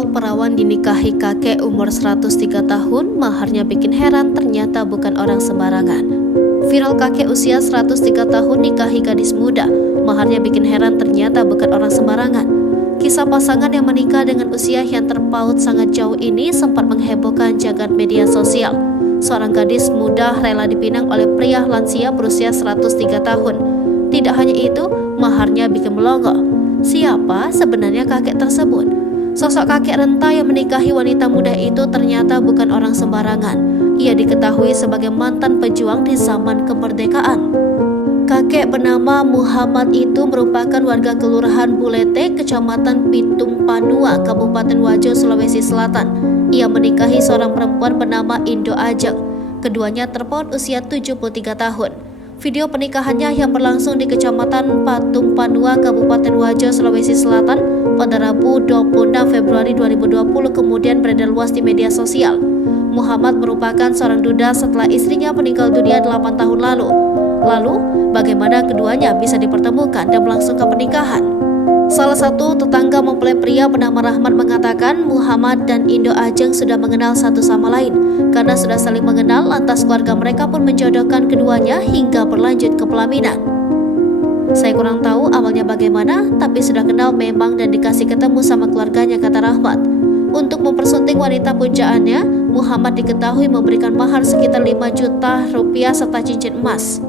Viral perawan dinikahi kakek umur 103 tahun, maharnya bikin heran ternyata bukan orang sembarangan. Viral kakek usia 103 tahun nikahi gadis muda, maharnya bikin heran ternyata bukan orang sembarangan. Kisah pasangan yang menikah dengan usia yang terpaut sangat jauh ini sempat menghebohkan jagat media sosial. Seorang gadis muda rela dipinang oleh pria lansia berusia 103 tahun. Tidak hanya itu, maharnya bikin melongo. Siapa sebenarnya kakek tersebut? Sosok kakek renta yang menikahi wanita muda itu ternyata bukan orang sembarangan. Ia diketahui sebagai mantan pejuang di zaman kemerdekaan. Kakek bernama Muhammad itu merupakan warga Kelurahan Bulete, Kecamatan Pitung Panua, Kabupaten Wajo, Sulawesi Selatan. Ia menikahi seorang perempuan bernama Indo Ajeng. Keduanya terpaut usia 73 tahun. Video pernikahannya yang berlangsung di Kecamatan Patung Panua, Kabupaten Wajo, Sulawesi Selatan pada Rabu 26 Februari 2020 kemudian beredar luas di media sosial. Muhammad merupakan seorang duda setelah istrinya meninggal dunia 8 tahun lalu. Lalu, bagaimana keduanya bisa dipertemukan dan melangsungkan pernikahan? Salah satu tetangga mempelai pria bernama Rahmat mengatakan Muhammad dan Indo Ajeng sudah mengenal satu sama lain. Karena sudah saling mengenal, lantas keluarga mereka pun menjodohkan keduanya hingga berlanjut ke pelaminan. Saya kurang tahu awalnya bagaimana, tapi sudah kenal memang dan dikasih ketemu sama keluarganya, kata Rahmat. Untuk mempersunting wanita pujaannya, Muhammad diketahui memberikan mahar sekitar 5 juta rupiah serta cincin emas.